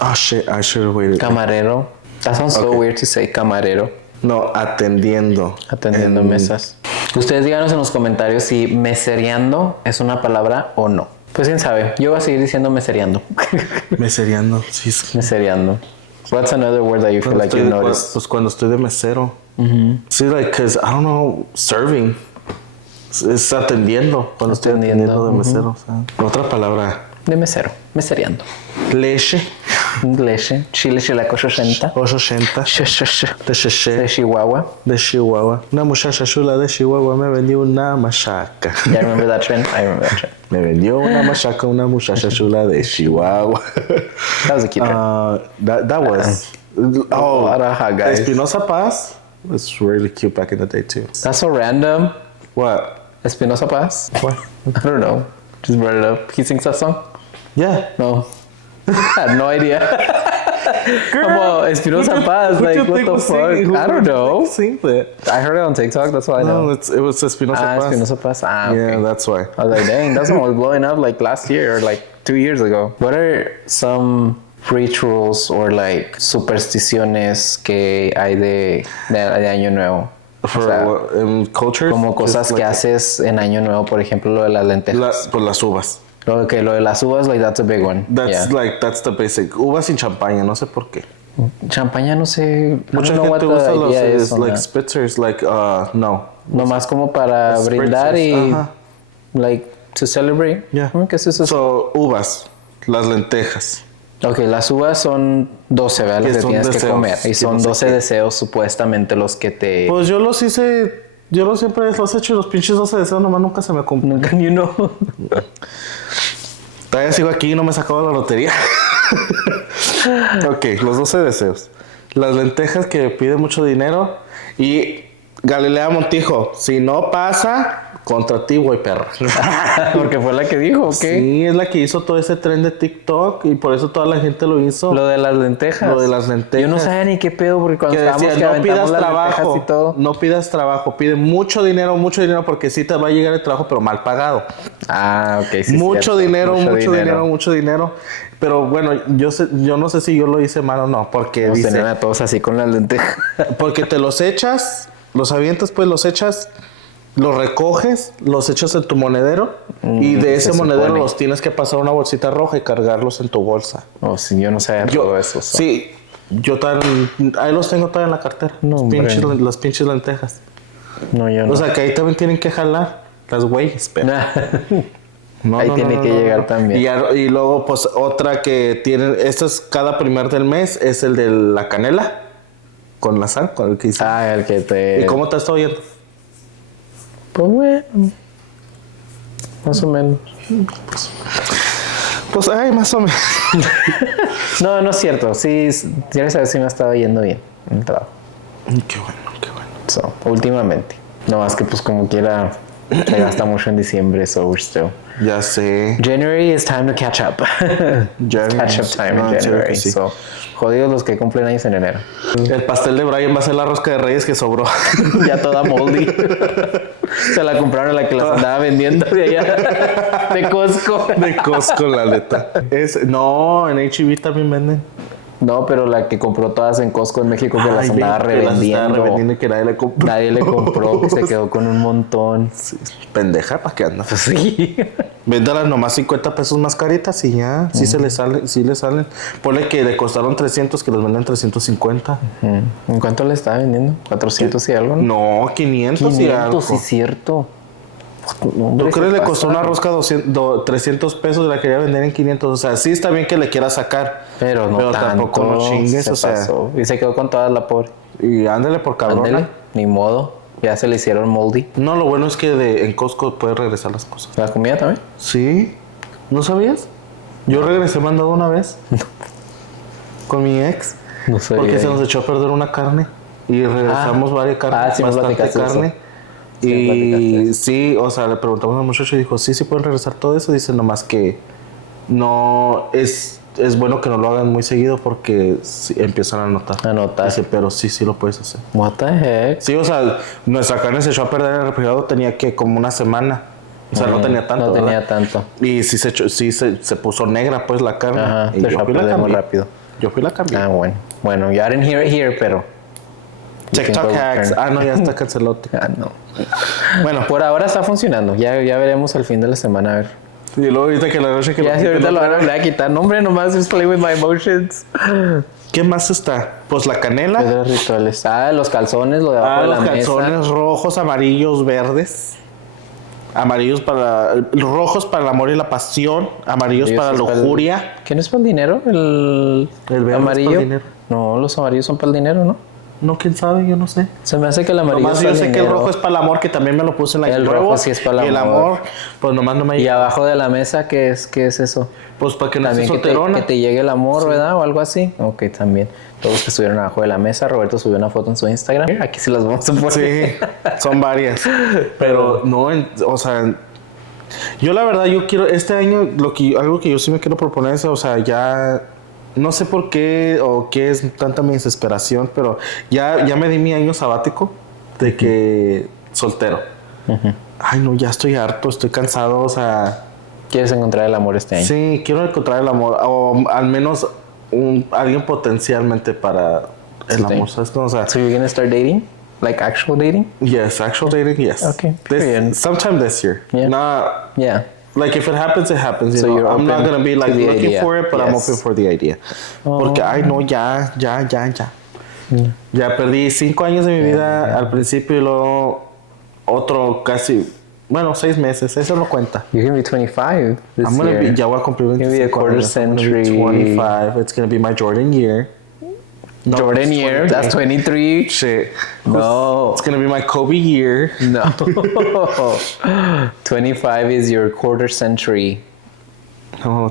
Oh shit, I should have waited. Camarero. That sounds so weird to say, camarero. No, atendiendo. Atendiendo mesas. Ustedes díganos en los comentarios si meseriando es una palabra o no. Pues quién sabe. Yo voy a seguir diciendo meseriando. Meseriando, sí. Meseriando. What's another word that you feel like you notice? Pues cuando estoy de mesero. See, like, cause I don't know, serving. Es atendiendo. Cuando estoy atendiendo de mesero. O sea, otra palabra. De mesero. Meseriando. Leche. Leche. Chile chilaco 80. 80. De Chihuahua. De Chihuahua. Una muchacha chula de Chihuahua me vendió una machaca. Yeah, I remember that trend. Me vendió una machaca una muchacha chula de Chihuahua. That was a cute trend. That was... guys. Espinosa Paz was really cute back in the day too. That's so random. What? Espinosa Paz? What? I don't know. Just brought it up. He sings that song? Yeah. No. I had no idea. Como Espinosa Paz, like what the fuck? I don't know. Sing that? I heard it on TikTok, that's why I know. No, it was Espinosa Paz. Espinosa Paz. Okay. Yeah, that's why. I was like, dang, that song was blowing up like last year or like 2 years ago. What are some rituals or like supersticiones que hay de Año Nuevo? For in cultures, como cosas que haces en Año Nuevo, por ejemplo, lo de las lentejas. Por las uvas. Lo de las uvas, like that's a big one. That's that's the basic. Uvas sin champaña, no sé por qué. Champaña, no sé. Mucha gente usa los like spitzers, like no. Nomás como para brindar y like to celebrate. Yeah. ¿Qué es eso? So uvas, las lentejas. Ok, las uvas son 12, ¿verdad? Las que tienes que comer. Y son 12 deseos supuestamente los que te... Pues yo los hice... Yo siempre los he hecho y los pinches 12 deseos nomás nunca se me cumplen. Nunca ni uno. Todavía sigo aquí y no me he sacado la lotería. Ok, los 12 deseos. Las lentejas que piden mucho dinero. Y Galilea Montijo, si no pasa... Contra ti, güey, perra. Porque fue la que dijo, ¿ok? Sí, es la que hizo todo ese tren de TikTok y por eso toda la gente lo hizo. Lo de las lentejas. Lo de las lentejas. Yo no sabía ni qué pedo porque cuando estábamos decía, que no aventamos pidas las trabajo, lentejas y todo. No pidas trabajo, pide mucho dinero porque sí te va a llegar el trabajo, pero mal pagado. Ah, ok, sí. Mucho dinero. Pero bueno, yo no sé si yo lo hice mal o no, porque nos dice... tenían a todos así con las lentejas. Porque te los echas, los avientas, pues los echas... Los recoges, los echas en tu monedero Y de ese se monedero supone. los tienes que pasar a una bolsita roja y cargarlos en tu bolsa. Oh, sí, yo no sabía todo eso. So. Sí, ahí los tengo todavía en la cartera. No, Las pinches lentejas. No, yo no. O sea, que ahí también tienen que jalar las güeyes, pero... Ahí tiene que llegar también. Y luego, pues, otra que tienen... Esto es cada primer del mes, es el de la canela. Con la sal, con el que hice. Ah, el que te... ¿Y cómo te está oyendo? Pues bueno, más o menos. Pues, ay, más o menos. No, no es cierto. Sí, quieres saber si me ha estado yendo bien en el trabajo. Qué bueno, qué bueno. So, últimamente. No, más que pues como quiera, se gasta mucho en diciembre, so we're still... Ya sé. January is time to catch up. Catch up time in January. Sí. So, jodidos los que cumplen años en enero. El pastel de Brayan va a ser la rosca de reyes que sobró. Ya toda moldy. Se la compraron a la que las andaba vendiendo de allá. De Costco. De Costco, la neta. No, en H-E-B también venden. No, pero la que compró todas en Costco en México que las andaba revendiendo. Y que nadie le compró. Nadie le compró, que se quedó con un montón. Sí, pendeja, ¿para qué andas? Sí. Véndalas nomás 50 pesos más caritas y ya. Sí se le salen, sí le salen. Ponle que le costaron 300, que los venden 350. ¿En cuánto le estaba vendiendo? 400 y algo, ¿no? No, 500 y algo. 500, sí, cierto. ¿Tú crees que le costó una rosca 300 pesos y la quería vender en 500? O sea, sí está bien que le quiera sacar. Pero no tanto, tampoco no chingues, se o sea. pasó. Y se quedó con toda la pobre. Y ándale por cabrón. Ándele, ni modo. Ya se le hicieron moldy. No, lo bueno es que en Costco puedes regresar las cosas. ¿La comida también? Sí. ¿No sabías? Yo regresé mandado una vez. Con mi ex. No sé. Porque se nos echó a perder una carne. Y regresamos varias carnes. Sí, bastante carne. Eso. Sí, Y sí, o sea, le preguntamos al muchacho y dijo, sí pueden regresar todo eso. Dice nomás que no es bueno que no lo hagan muy seguido porque empiezan a notar. Dice, pero sí lo puedes hacer. What the heck? Sí, o sea, nuestra carne se echó a perder en el refrigerador, tenía que como una semana. O sea, no tenía tanto. No tenía ¿verdad? tanto. Y se puso negra pues la carne. Ajá, y se echó a perder muy rápido. Yo fui la cambié. Ah, bueno. Bueno, you didn't hear it here, pero... TikTok hacks. No, ya está cancelado. No. Bueno. Por ahora está funcionando. Ya veremos al fin de la semana, a ver. Y luego ahorita que la noche que ya si ahorita lo van a quitar. No, hombre, nomás just play with my emotions. ¿Qué más está? Pues la canela. Los rituales. Los calzones, lo de abajo de la mesa. Los calzones rojos, amarillos, verdes. Rojos para el amor y la pasión. Amarillos para la lujuria. ¿Qué no es para el dinero? El verde amarillo. es para el dinero. No, los amarillos son para el dinero, ¿no? No, quién sabe, yo no sé. Se me hace que el amarillo nomás es para yo el sé dinero. que el rojo es para el amor, que también me lo puse en la El rojo sí es para el amor. Y el amor, pues nomás no me llega. Y abajo de la mesa, ¿qué es eso? Pues para que no estés también solterona. que te llegue el amor, ¿verdad? O algo así. Ok, también. Todos los que estuvieron abajo de la mesa. Roberto subió una foto en su Instagram. Aquí sí las vamos a poner. Sí, son varias. Pero no, o sea... Yo la verdad, yo quiero... Este año, algo que yo sí me quiero proponer es, o sea, ya... No sé por qué o qué es tanta mi desesperación, pero ya me di mi año sabático de que soltero. Ay, no, ya estoy harto, estoy cansado, o sea... ¿Quieres encontrar el amor este año? Sí, quiero encontrar el amor, o al menos alguien potencialmente para el amor, ¿sabes? O sea, so you're gonna start dating? Like actual dating? Yes, actual dating, yes. Okay, period. Sometime this year. Yeah. Yeah. Like if it happens, it happens. You know? I'm not gonna be like looking for it, but I'm open for the idea. Porque ay no, ya. Ya perdí 5 años de mi vida al principio y luego otro casi, 6 meses. Eso no cuenta. You're gonna be 25 this year. Ya voy a cumplir 25. Maybe a quarter century. 25. It's gonna be my Jordan year. No, Jordan year? That's 23? Shit. No. It's gonna be my Kobe year. No. 25 is your quarter century. Oh,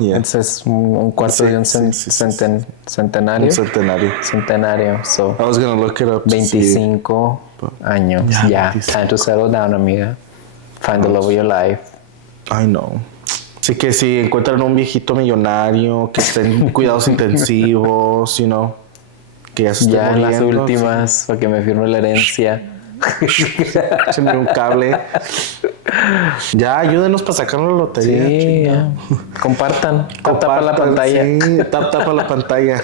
yeah. Entonces, un cuarto de un centenario. Un centenario. Centenario. So, I was gonna look it up. 25 años. Yeah. Time to settle down, amiga. Find the love of your life. I know. Así que si encuentran un viejito millonario que esté en cuidados intensivos, que ya se esté muriendo, en las últimas, sí. para que me firme la herencia. Échenme un cable. Ya, ayúdenos para sacar la lotería. Sí, ya. Compartan. Tapa la pantalla. Sí, tapa la pantalla.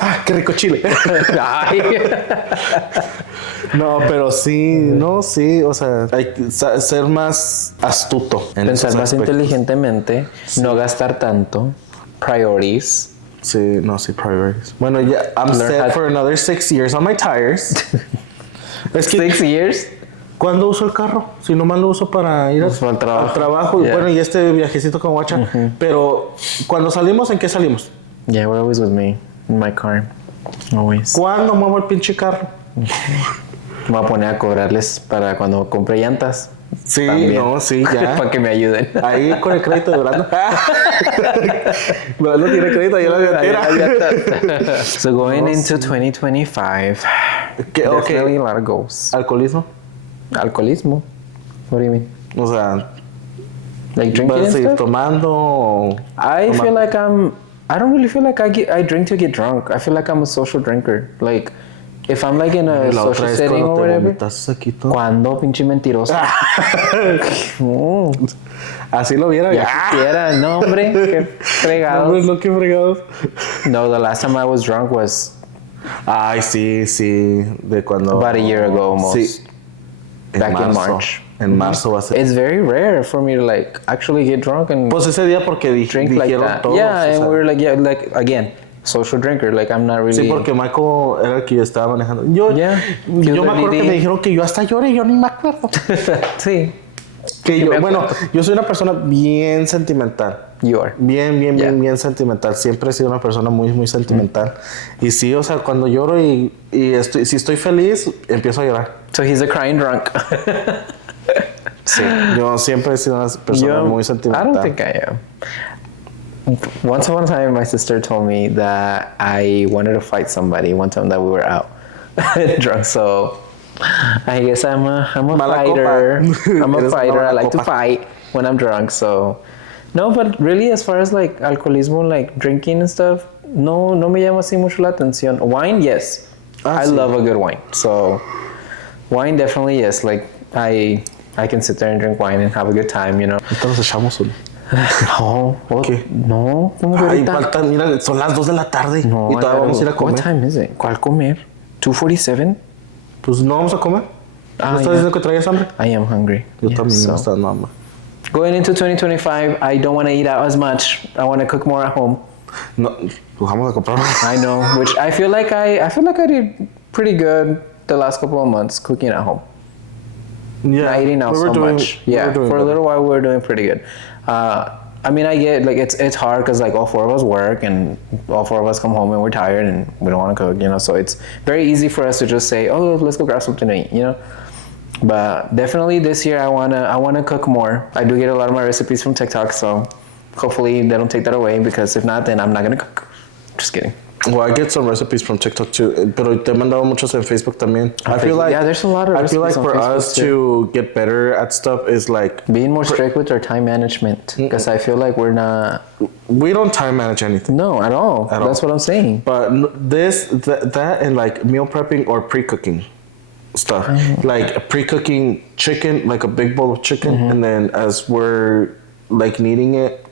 Ah, qué rico chile. No, pero sí, no, sí, o sea, hay que ser más astuto. Pensar más inteligentemente, no gastar tanto, priorities. Sí, no, sí, priorities. Bueno, ya, I'm set for another 6 years on my tires. Es que, 6 years? ¿cuándo uso el carro? Si nomás lo uso para ir al trabajo. Yeah. Bueno, y este viajecito con Guacha. Pero, cuando salimos, ¿en qué salimos? Yeah, we're always with me, in my car. Always. ¿Cuándo muevo el pinche carro? Me voy a poner a cobrarles para cuando compre llantas. Sí, también. No, sí, ya. Para que me ayuden. Ahí con el crédito de Brando. No tiene crédito, ya la tira. So going into 2025, definitely a lot of goals. ¿Alcoholismo? Alcoholismo? What do you mean? O sea, like drinking ¿vas a and seguir stuff? tomando? I feel like I don't really feel like I drink to get drunk. I feel like I'm a social drinker. Like, if I'm like in a social setting or whatever. ¿Cuándo, pinche mentiroso? Así lo viera. Ya quisiera. No, hombre. Qué fregados. No, qué fregados. No, the last time I was drunk was... Ay, sí. De cuando... About a year ago almost. Sí. Back in March. En marzo va a ser. It's very rare for me to like actually get drunk and... Pues ese día porque drink like that. Todos, yeah, and we were like, yeah, like, again... social drinker, like I'm not really... Sí, porque Michael era el que yo estaba manejando. Yo me acuerdo que me dijeron que yo hasta lloré, yo ni me acuerdo. Sí. Que yo, bueno, yo soy una persona bien sentimental. You are. Bien sentimental. Siempre he sido una persona muy sentimental. Y sí, o sea, cuando lloro y si estoy feliz, empiezo a llorar. So he's a crying drunk. Sí, yo siempre he sido una persona muy sentimental. I don't think I am. Once upon a time, my sister told me that I wanted to fight somebody one time that we were out drunk. So I guess I'm a fighter. I'm a fighter. I like to fight when I'm drunk. So no, but really, as far as like alcoholismo, like drinking and stuff, no me llama así mucho la atención. Wine, yes. I love a good wine. So wine, definitely, yes. Like I can sit there and drink wine and have a good time, you know. Entonces echamos uno. No, ¿qué? No, ¿cómo que ahorita? Faltan, mira, son las 2 de la tarde. No, y todavía vamos a ir a comer. What time is it? ¿Cuál comer? 2:47? Pues no vamos a comer. ¿No estás diciendo que traías hambre? I am hungry. Yo también me está dando hambre. Going into 2025, I don't want to eat out as much. I want to cook more at home. No, pues vamos a comprar. I know, which I feel like I did pretty good the last couple of months cooking at home. Yeah, not eating out so much. Yeah, for a little while we were doing pretty good. I mean, I get like it's hard because like all 4 of us work and all 4 of us come home and we're tired and we don't want to cook, you know. So it's very easy for us to just say, oh, let's go grab something to eat, you know. But definitely this year I wanna cook more. I do get a lot of my recipes from TikTok, so hopefully they don't take that away, because if not, then I'm not gonna cook. Just kidding. Well, I get some recipes from TikTok too, pero te he mandado muchos en Facebook también. I feel like there's a lot of recipes. I feel like for us to get better at stuff is like being more strict with our time management, because I feel like we don't time manage anything. No, at all. That's what I'm saying. But that and like meal prepping or pre-cooking stuff, like pre-cooking chicken, like a big bowl of chicken, and then as we're like kneading it,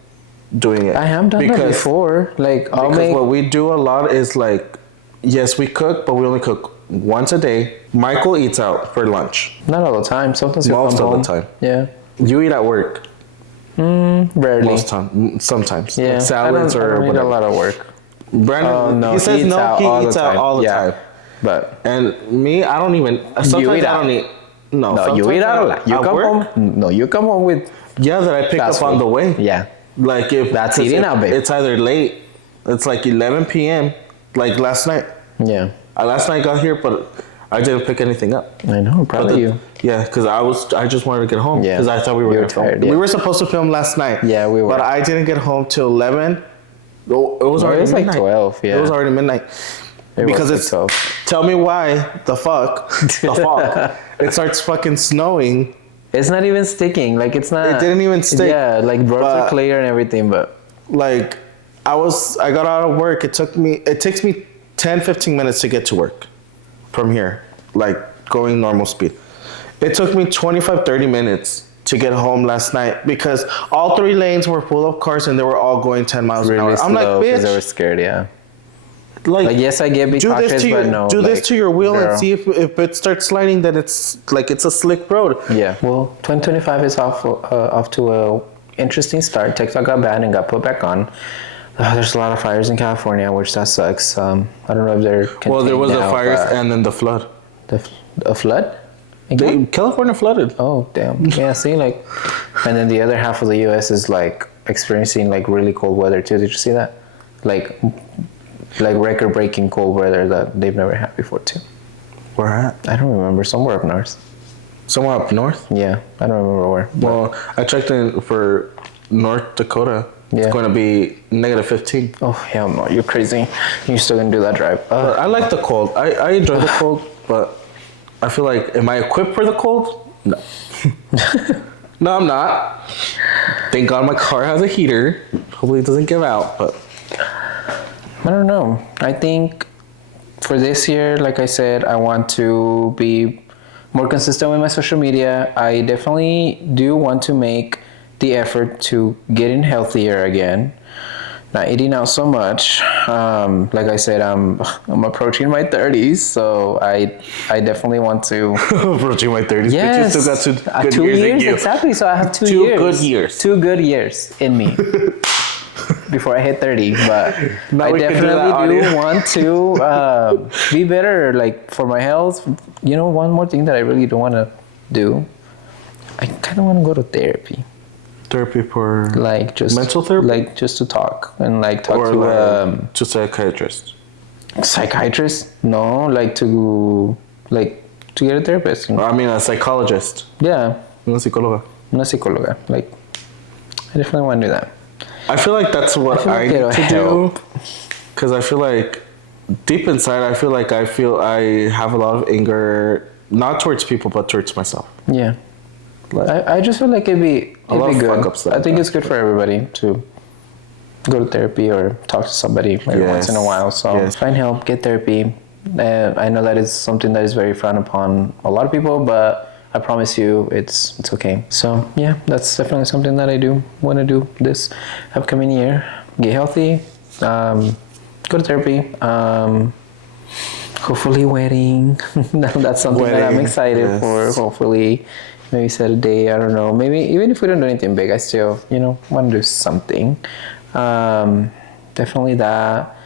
doing it. I have done that before. Like what we do a lot is like, yes, we cook, but we only cook once a day. Michael eats out for lunch. Not all the time. Sometimes most of the time. Yeah. You eat at work. Rarely. Most time. Sometimes. Yeah. Like salads or whatever. I eat a lot of work. Brandon, no, he says he eats out all the time. But and me, I don't even. Sometimes I don't eat. No, you eat out a lot. You come home. No, you come home with. Yeah, that I pick up on the way. Yeah. Like if that's eating out, babe. It's either late. It's like 11 p.m. Like last night. Yeah. Last night I got here, but I didn't pick anything up. I know. I'm proud of you. Yeah, because I just wanted to get home. Yeah. Because I thought we were tired. Yeah. We were supposed to film last night. Yeah, we were. But I didn't get home till 11. It was already midnight. Like 12. Yeah. It was already midnight. Because it's 12. Tell me why the fuck it starts fucking snowing. It's not even sticking. Like it's not. It didn't even stick. Yeah, like roads are clear and everything, but like I got out of work. It takes me 10-15 minutes to get to work from here, like going normal speed. It took me 25-30 minutes to get home last night because all 3 lanes were full of cars and they were all going 10 miles an hour. I'm like, bitch. They were scared, yeah. like yes, I get big pockets, but no. Do this like, to your wheel girl. and see if it starts sliding. Then it's a slick road. Yeah. Well, 2025 is off to a interesting start. TikTok got banned and got put back on. There's a lot of fires in California, which that sucks. I don't know if they're contained there was now, the fires and then the flood. A flood? California flooded. Oh damn! Yeah, see, like, and then the other half of the U.S. is like experiencing like really cold weather too. Did you see that? Like record-breaking cold weather that they've never had before too. Where at? I don't remember. Somewhere up north. Somewhere up north? Yeah, I don't remember where. Well, I checked in for North Dakota. Yeah. It's going to be -15. Oh hell no! You're crazy. You're still gonna do that drive? But I like the cold. I enjoy the cold, but I feel like, am I equipped for the cold? No. No, I'm not. Thank God my car has a heater. Hopefully it doesn't give out, but I don't know. I think for this year, like I said, I want to be more consistent with my social media. I definitely do want to make the effort to getting healthier again, not eating out so much. Like I said, I'm approaching my 30s, so I definitely want to approaching my 30s. Yes, but you still got two good years in you. Exactly. So I have two years. 2 good years in me before I hit 30. But I definitely do want to be better, like for my health. You know, one more thing that I really don't want to do. I kind of want to go to therapy. Therapy for like just mental therapy, like just to talk and like talk or to to psychiatrist. Psychiatrist? No, like to get a therapist. I mean, a psychologist. Yeah. Una psicóloga. Una psicóloga. Like, I definitely want to do that. I feel like that's what I need to do. Because I feel like deep inside, I feel like I have a lot of anger, not towards people, but towards myself. Yeah. I just feel like it'd be good. I think it's good for everybody to go to therapy or talk to somebody every once in a while. So find help, get therapy. I know that is something that is very frowned upon a lot of people, but I promise you it's okay. So yeah, that's definitely something that I do want to do this upcoming year. Get healthy, go to therapy, hopefully wedding. That's something that I'm excited for. Hopefully maybe set a day, I don't know. Maybe even if we don't do anything big, I still, want to do something. Definitely that.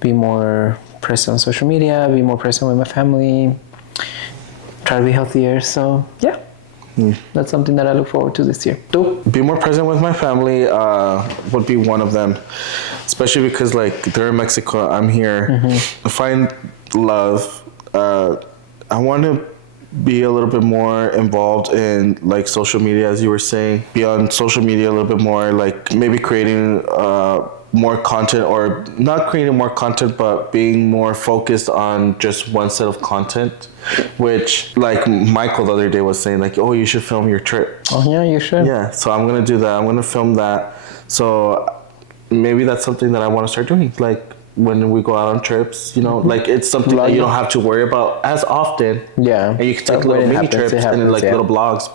Be more present on social media, be more present with my family, try to be healthier. So yeah, that's something that I look forward to this year. Be more present with my family would be one of them, especially because like they're in Mexico, I'm here. Find love. I want to be a little bit more involved in like social media, as you were saying. Be on social media a little bit more, like maybe creating more content, or not creating more content, but being more focused on just one set of content. Which, like Michael the other day was saying, like, oh, you should film your trip. Oh yeah, you should. Yeah, so I'm gonna do that. I'm gonna film that. So maybe that's something that I want to start doing. Like when we go out on trips, like it's something that you don't have to worry about as often. Yeah. And you can take little mini trips and then like little blogs,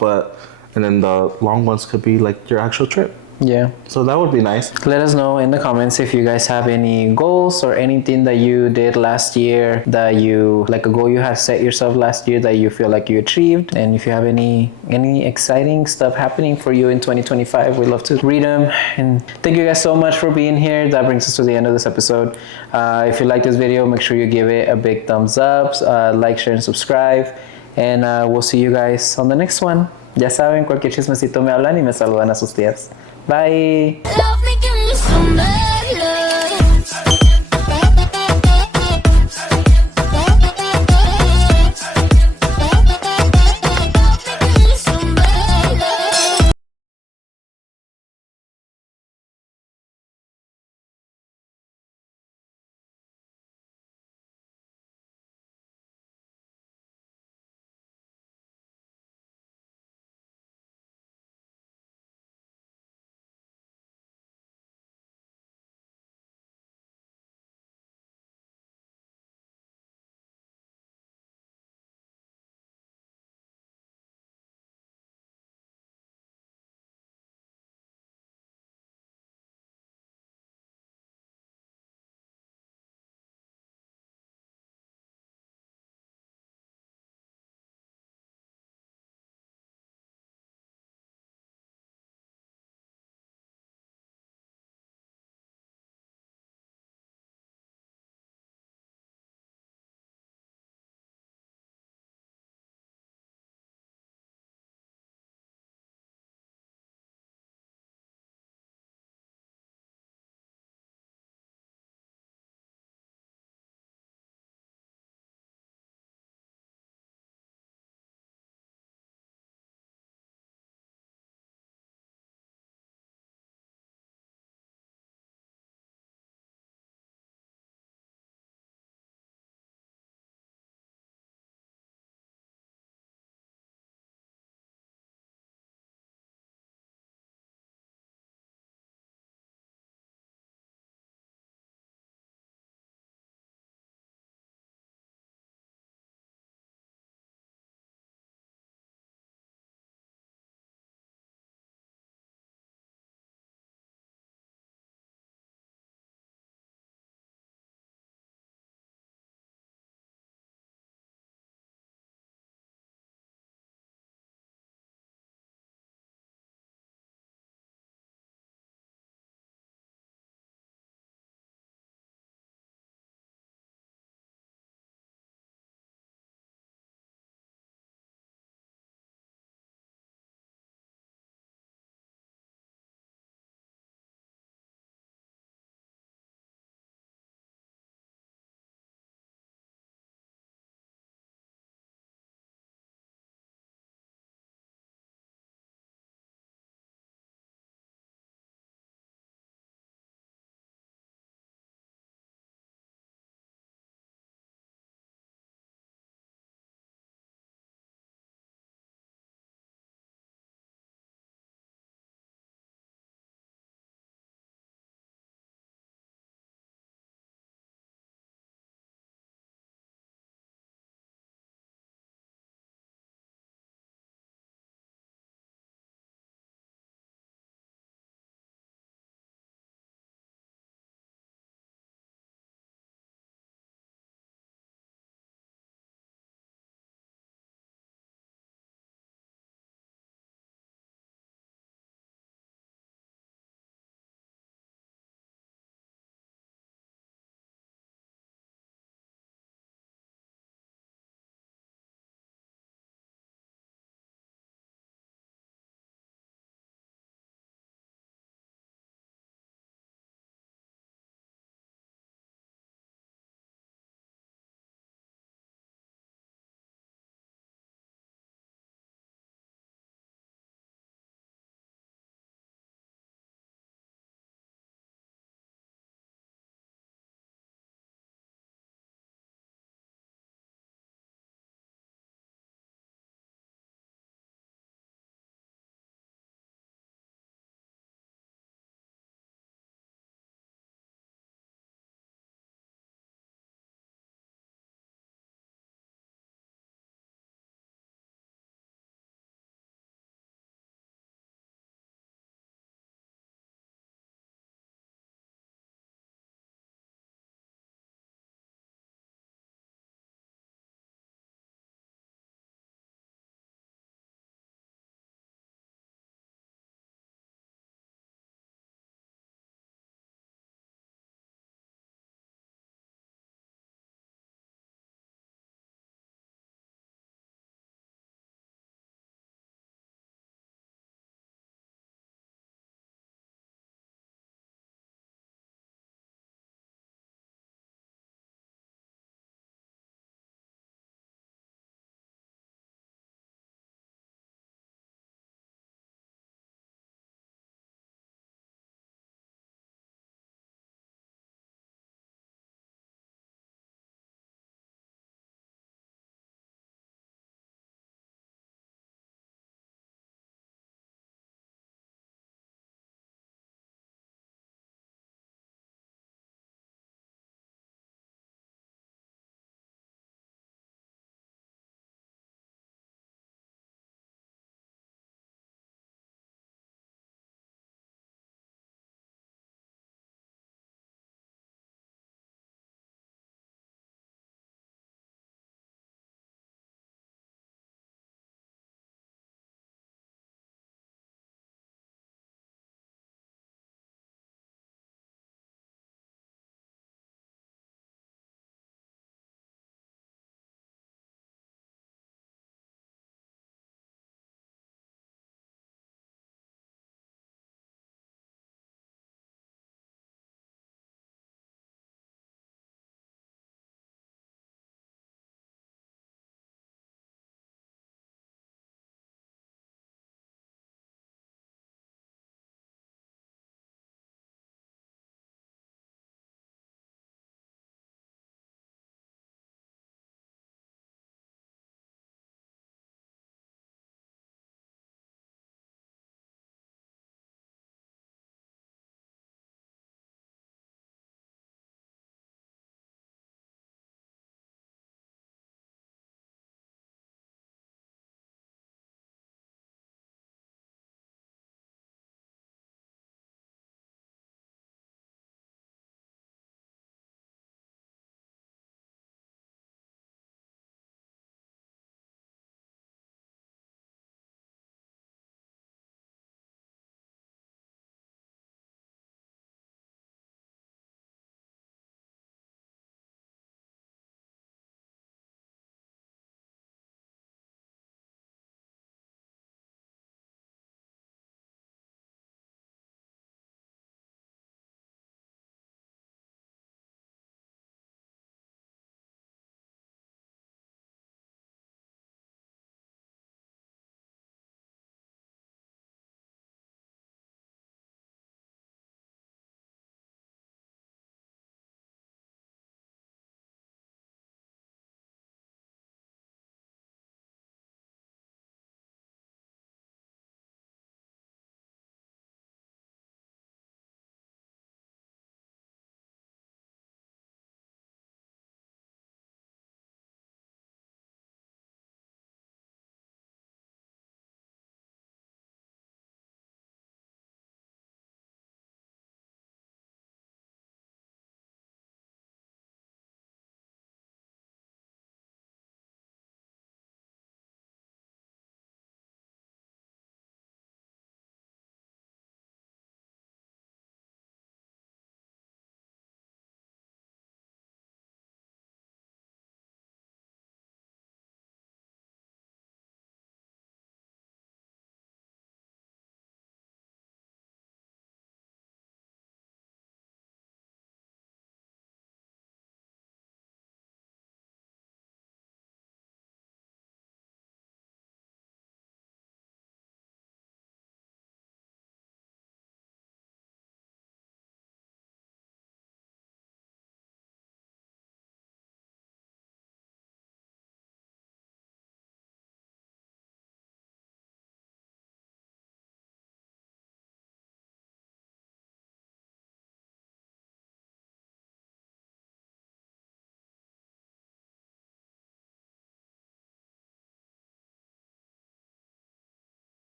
and then the long ones could be like your actual trip. Yeah. So that would be nice. Let us know in the comments if you guys have any goals or anything that you did last year that like a goal you have set yourself last year that you feel like you achieved. And if you have any exciting stuff happening for you in 2025, we'd love to read them. And thank you guys so much for being here. That brings us to the end of this episode. If you like this video, make sure you give it a big thumbs up, like, share, and subscribe. And we'll see you guys on the next one. Ya saben, cualquier chismecito me hablan y me saludan a sus tías. Bye.